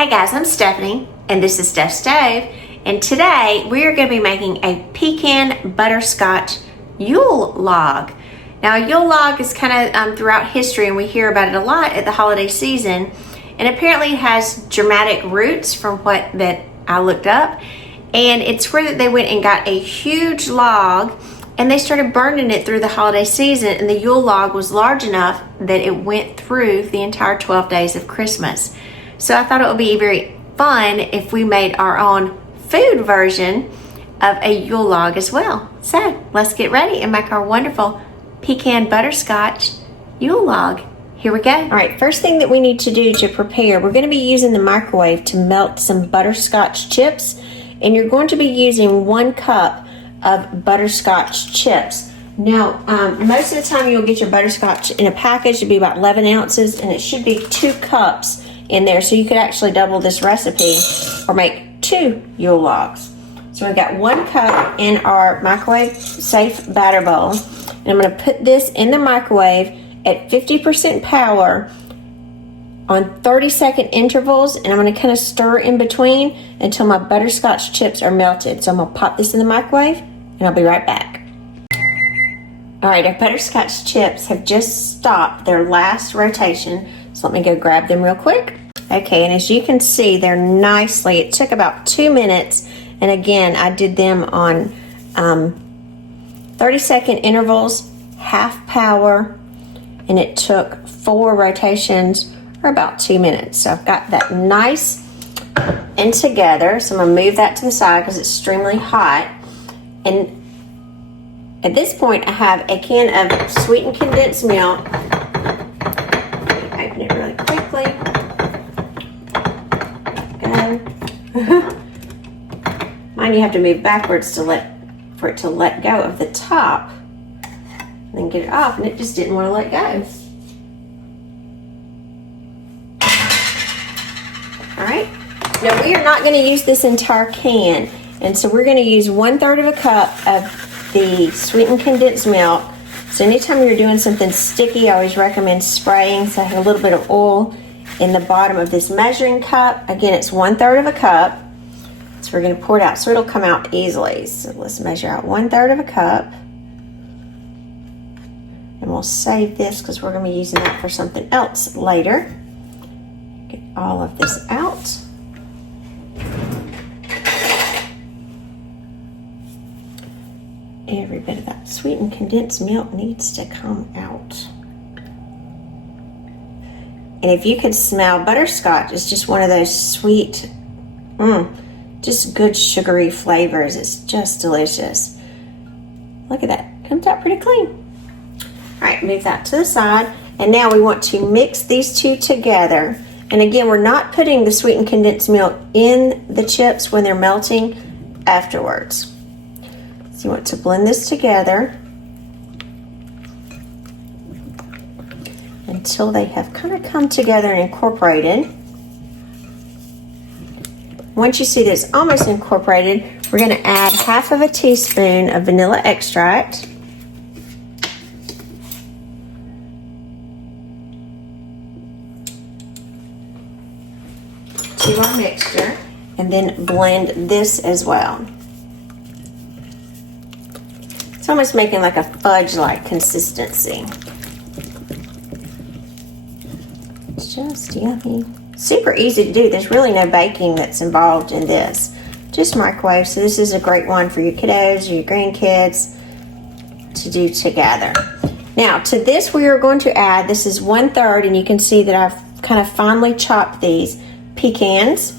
Hey guys, I'm Stephanie, and this is Steph's Stove, and today we are going to be making a pecan butterscotch Yule log. Now, a Yule log is kind of throughout history, and we hear about it a lot at the holiday season, and apparently it has Germanic roots from what that I looked up, and it's where they went and got a huge log, and they started burning it through the holiday season, and the Yule log was large enough that it went through the entire 12 days of Christmas. So I thought it would be very fun if we made our own food version of a Yule log as well. So let's get ready and make our wonderful pecan butterscotch Yule log. Here we go. All right, first thing that we need to do to prepare, we're going to be using the microwave to melt some butterscotch chips, and you're going to be using 1 cup of butterscotch chips. Now, most of the time you'll get your butterscotch in a package. It'll be about 11 ounces, and it should be 2 cups in there, so you could actually double this recipe or make 2 Yule logs. So we've got 1 cup in our microwave safe batter bowl, and I'm going to put this in the microwave at 50% power on 30-second intervals, and I'm going to kind of stir in between until my butterscotch chips are melted. So I'm going to pop this in the microwave, and I'll be right back. All right, our butterscotch chips have just stopped their last rotation, so let me go grab them real quick. Okay, and as you can see, they're nicely, it took about 2 minutes, and again, I did them on 30-second intervals, half power, and it took 4 rotations, or about 2 minutes. So I've got that nice and together, so I'm going to move that to the side because it's extremely hot. And at this point, I have a can of sweetened condensed milk. Open it really quickly. Mine you have to move backwards for it to let go of the top, and then get it off, and it just didn't want to let go. All right, now we are not going to use this entire can, and so we're going to use 1/3 of a cup of the sweetened condensed milk. So anytime you're doing something sticky, I always recommend spraying. So I have a little bit of oil in the bottom of this measuring cup. Again, it's 1/3 of a cup. So we're going to pour it out so it'll come out easily. So let's measure out 1/3 of a cup. And we'll save this because we're going to be using that for something else later. Get all of this out. Every bit of that sweetened condensed milk needs to come out. And if you could smell, butterscotch is just one of those sweet, just good sugary flavors. It's just delicious. Look at that. Comes out pretty clean. All right, move that to the side. And now we want to mix these two together. And again, we're not putting the sweetened condensed milk in the chips when they're melting, afterwards. So you want to blend this together until they have kind of come together and incorporated. Once you see this almost incorporated, we're going to add 1/2 teaspoon of vanilla extract. To our mixture, and then blend this as well. It's almost making like a fudge-like consistency. It's just yummy. Super easy to do. There's really no baking that's involved in this. Just microwave. So this is a great one for your kiddos or your grandkids to do together. Now to this we are going to add, this is 1/3, and you can see that I've kind of finely chopped these pecans.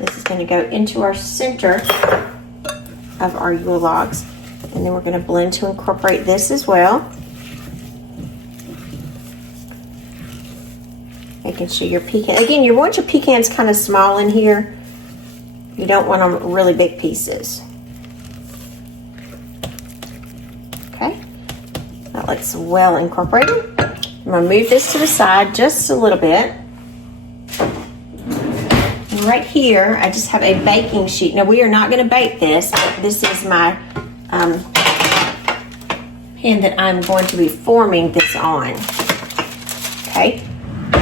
This is going to go into our center of our Yule logs. And then we're going to blend to incorporate this as well. Making sure your pecan, again, you want your pecans kind of small in here. You don't want them really big pieces. Okay, that looks well incorporated. I'm going to move this to the side just a little bit. And right here, I just have a baking sheet. Now we are not going to bake this, but this is my pan that I'm going to be forming this on. Okay,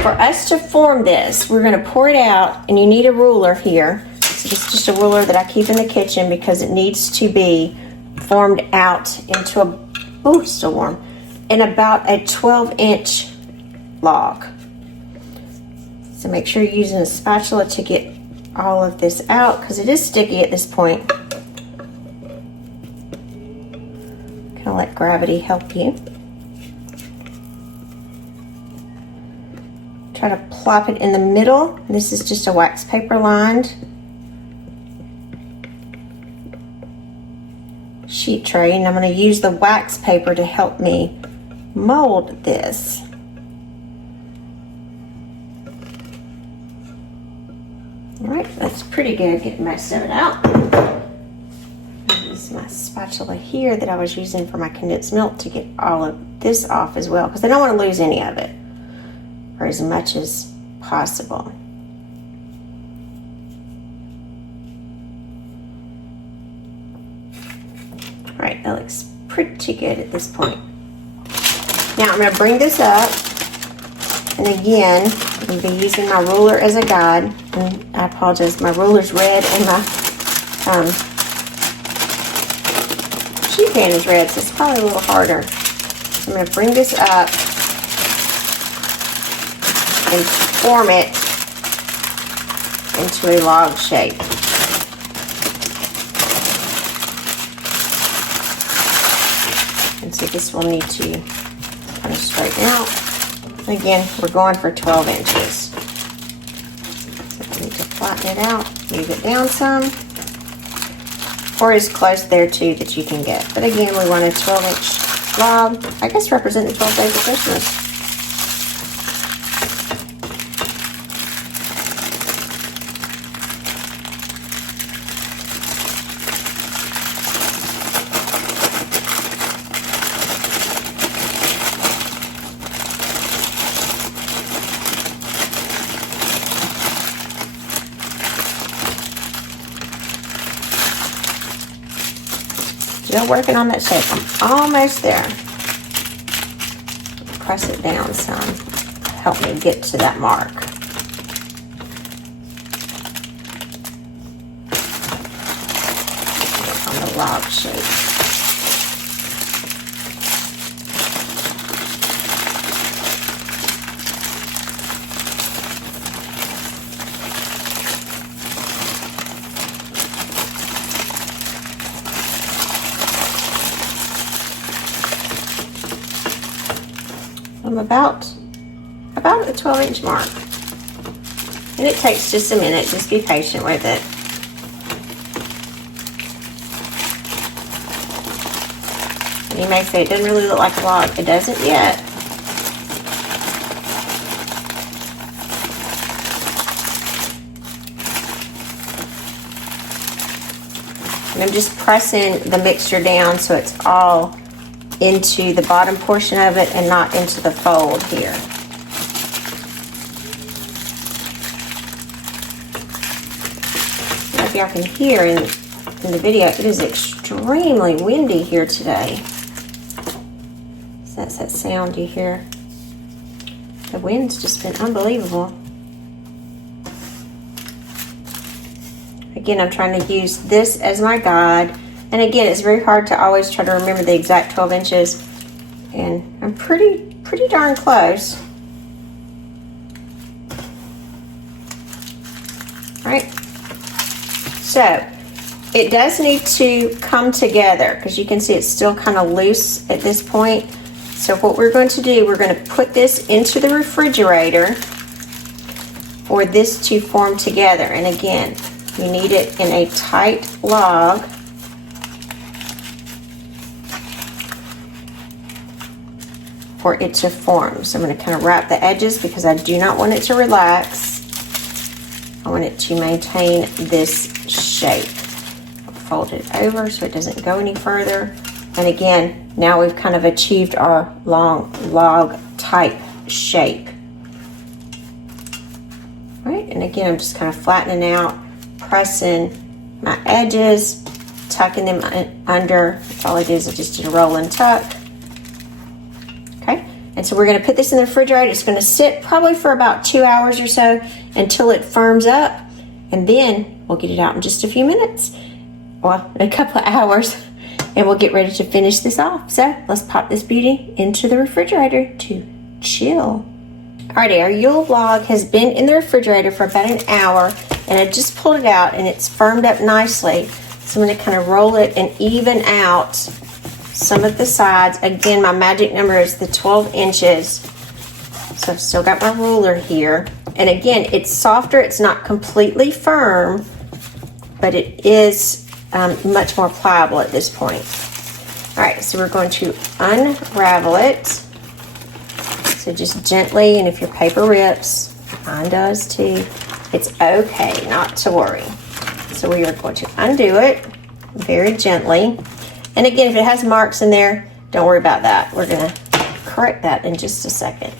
for us to form this, we're going to pour it out, and you need a ruler here. So it's just a ruler that I keep in the kitchen because it needs to be formed out into a, still warm, in about a 12-inch log. So make sure you're using a spatula to get all of this out because it is sticky at this point. Kind of let gravity help you. Try to plop it in the middle. This is just a wax paper lined sheet tray, and I'm going to use the wax paper to help me mold this. All right, that's pretty good. Get most of it out. Use my spatula here that I was using for my condensed milk to get all of this off as well, because I don't want to lose any of it, or as much as possible. All right, that looks pretty good at this point. Now I'm going to bring this up, and again, I'm going to be using my ruler as a guide. And I apologize, my ruler's red and my sheet pan is red, so it's probably a little harder. So I'm going to bring this up and form it into a log shape. And so this will need to kind of straighten out. And again, we're going for 12 inches. So I need to flatten it out, move it down some, or as close there too that you can get. But again, we want a 12-inch log, I guess representing 12 days of Christmas. Still working on that shape. I'm almost there. Press it down some. Help me get to that mark. On the log shape. I'm about the 12-inch mark. And it takes just a minute. Just be patient with it. And you may say it doesn't really look like a log. It doesn't yet. And I'm just pressing the mixture down so it's all into the bottom portion of it and not into the fold here. If y'all can hear in the video, it is extremely windy here today. So that's that sound you hear. The wind's just been unbelievable. Again, I'm trying to use this as my guide. And again, it's very hard to always try to remember the exact 12 inches. And I'm pretty darn close. All right. So, it does need to come together because you can see it's still kind of loose at this point. So what we're going to do, we're going to put this into the refrigerator for this to form together. And again, you need it in a tight log. For it to form. So I'm going to kind of wrap the edges because I do not want it to relax. I want it to maintain this shape. I'll fold it over so it doesn't go any further. And again, now we've kind of achieved our long log type shape. All right, and again, I'm just kind of flattening out, pressing my edges, tucking them under. All I did is I just did a roll and tuck. Okay, And so we're going to put this in the refrigerator. It's going to sit probably for about 2 hours or so until it firms up. And then we'll get it out in just a few minutes. Well, in a couple of hours. And we'll get ready to finish this off. So let's pop this beauty into the refrigerator to chill. Alrighty, our Yule log has been in the refrigerator for about an hour. And I just pulled it out and it's firmed up nicely. So I'm going to kind of roll it and even out some of the sides. Again, my magic number is the 12 inches. So I've still got my ruler here. And again, it's softer. It's not completely firm, but it is much more pliable at this point. All right, so we're going to unravel it. So just gently, and if your paper rips, mine does too, it's okay, not to worry. So we are going to undo it very gently. And again, if it has marks in there, don't worry about that. We're gonna correct that in just a second.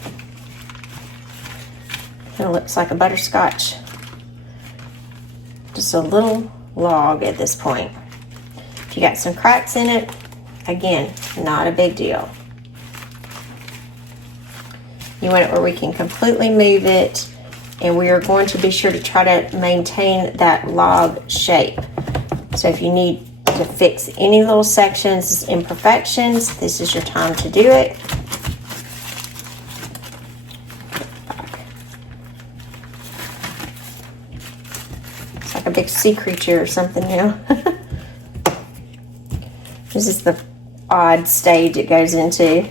It looks like a butterscotch. Just a little log at this point. If you got some cracks in it, again, not a big deal. You want it where we can completely move it, and we are going to be sure to try to maintain that log shape. So if you need to fix any little sections, imperfections, this is your time to do it. It's like a big sea creature or something, you know. This is the odd stage it goes into.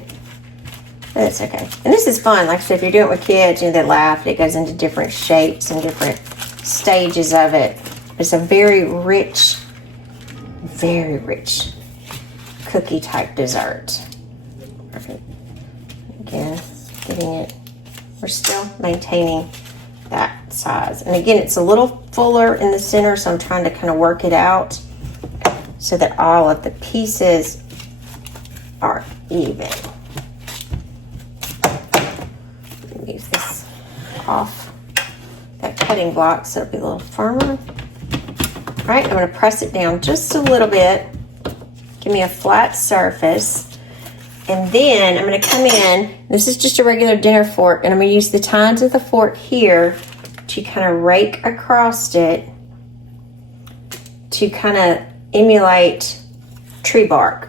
But it's okay. And this is fun. Like I said, if you're doing it with kids, you know, they laugh. It goes into different shapes and different stages of it. It's a very rich cookie type dessert. Again, getting it. We're still maintaining that size. And again, it's a little fuller in the center, so I'm trying to kind of work it out so that all of the pieces are even. Move this off that cutting block so it'll be a little firmer. All right, I'm going to press it down just a little bit. Give me a flat surface. And then I'm going to come in. This is just a regular dinner fork, and I'm going to use the tines of the fork here to kind of rake across it to kind of emulate tree bark.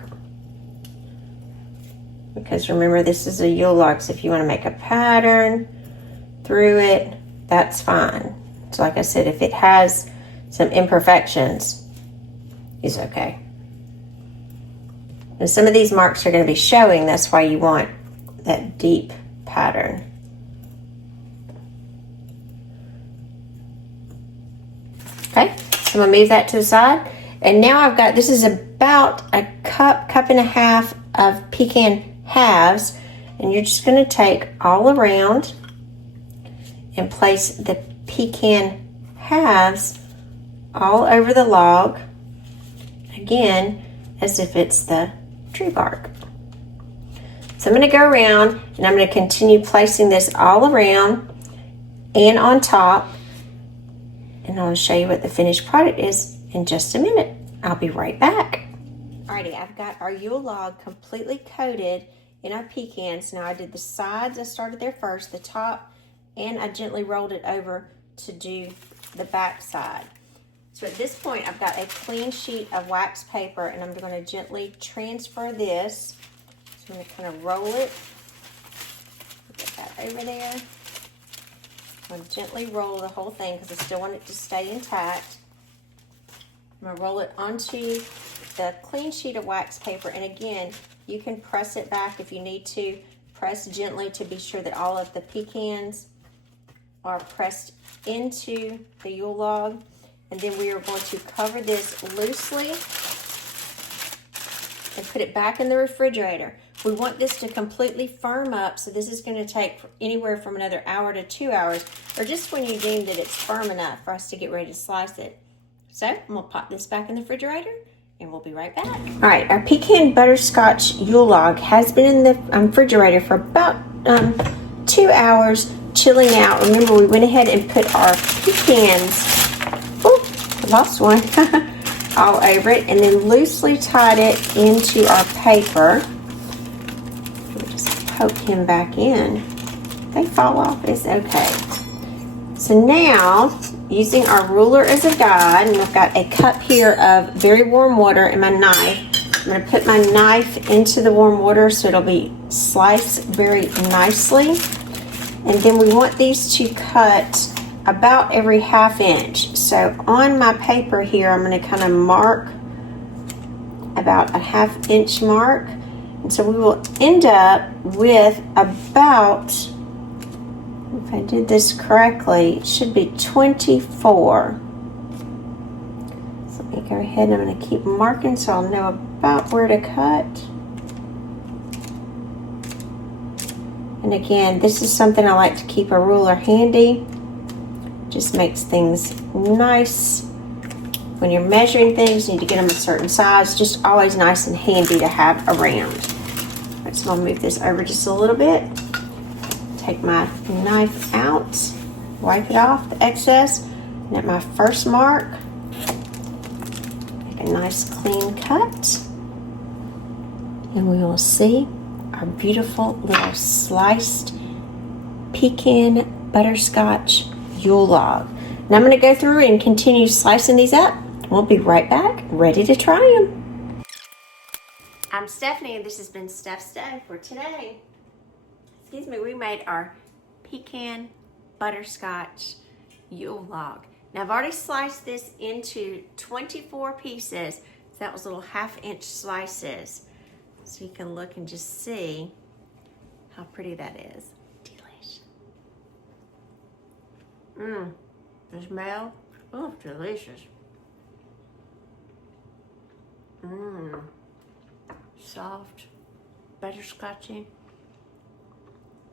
Because remember, this is a Yule log, so if you want to make a pattern through it, that's fine. So like I said, if it has some imperfections, it's okay. And some of these marks are going to be showing, that's why you want that deep pattern. Okay, so I'm going to move that to the side. And now I've got, this is about a cup and a half of pecan halves, and you're just going to take all around and place the pecan halves all over the log, again, as if it's the tree bark. So I'm going to go around and I'm going to continue placing this all around and on top, and I'll show you what the finished product is in just a minute. I'll be right back. Alrighty, I've got our Yule log completely coated in our pecans. Now I did the sides, I started there first, the top, and I gently rolled it over to do the back side. So at this point, I've got a clean sheet of wax paper, and I'm going to gently transfer this. So I'm going to kind of roll it. Get that over there. I'm going to gently roll the whole thing because I still want it to stay intact. I'm going to roll it onto the clean sheet of wax paper, and again, you can press it back if you need to. Press gently to be sure that all of the pecans are pressed into the Yule log. And then we are going to cover this loosely and put it back in the refrigerator. We want this to completely firm up, so this is going to take anywhere from another hour to 2 hours, or just when you deem that it's firm enough for us to get ready to slice it. So I'm going to pop this back in the refrigerator, and we'll be right back. All right, our pecan butterscotch Yule log has been in the refrigerator for about 2 hours, chilling out. Remember, we went ahead and put our pecans, lost one, all over it, and then loosely tied it into our paper. We just poke him back in. They fall off, it's okay. So now, using our ruler as a guide, and I've got a cup here of very warm water and my knife. I'm going to put my knife into the warm water so it'll be sliced very nicely. And then we want these to cut about every 1/2 inch. So on my paper here, I'm going to kind of mark about a 1/2 inch mark. And so we will end up with about, if I did this correctly, it should be 24. So let me go ahead and I'm going to keep marking so I'll know about where to cut. And again, this is something I like to keep a ruler handy. Just makes things nice. When you're measuring things, you need to get them a certain size. Just always nice and handy to have around. All right, so I'll move this over just a little bit. Take my knife out, wipe it off, the excess, and at my first mark, make a nice clean cut. And we will see our beautiful little sliced pecan butterscotch Yule log. Now I'm going to go through and continue slicing these up. We'll be right back, ready to try them. I'm Stephanie, and this has been Steph's Day for today. Excuse me, we made our pecan butterscotch Yule log. Now I've already sliced this into 24 pieces. So that was little 1/2 inch slices. So you can look and just see how pretty that is. Delish. The smell, oh, delicious. Soft, butterscotchy,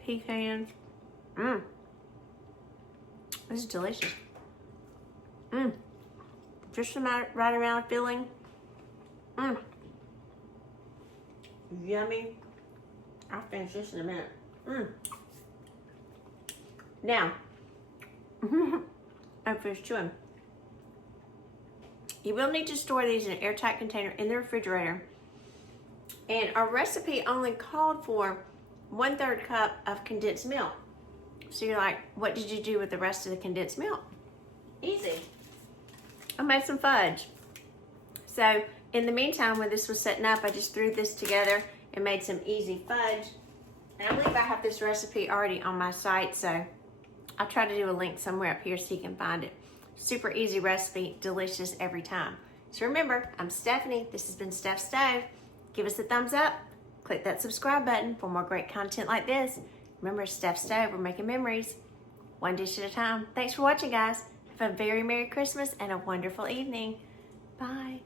pecans. This is delicious. Just the right around feeling. Yummy. I'll finish this in a minute. Now, I'm finished chewing. You will need to store these in an airtight container in the refrigerator. And our recipe only called for 1/3 cup of condensed milk. So you're like, what did you do with the rest of the condensed milk? Easy. I made some fudge. So in the meantime, when this was setting up, I just threw this together and made some easy fudge. And I believe I have this recipe already on my site, so I'll try to do a link somewhere up here so you can find it. Super easy recipe, delicious every time. So remember, I'm Stephanie. This has been Steph's Day. Give us a thumbs up. Click that subscribe button for more great content like this. Remember, Steph's Day, we're making memories, one dish at a time. Thanks for watching, guys. Have a very Merry Christmas and a wonderful evening. Bye.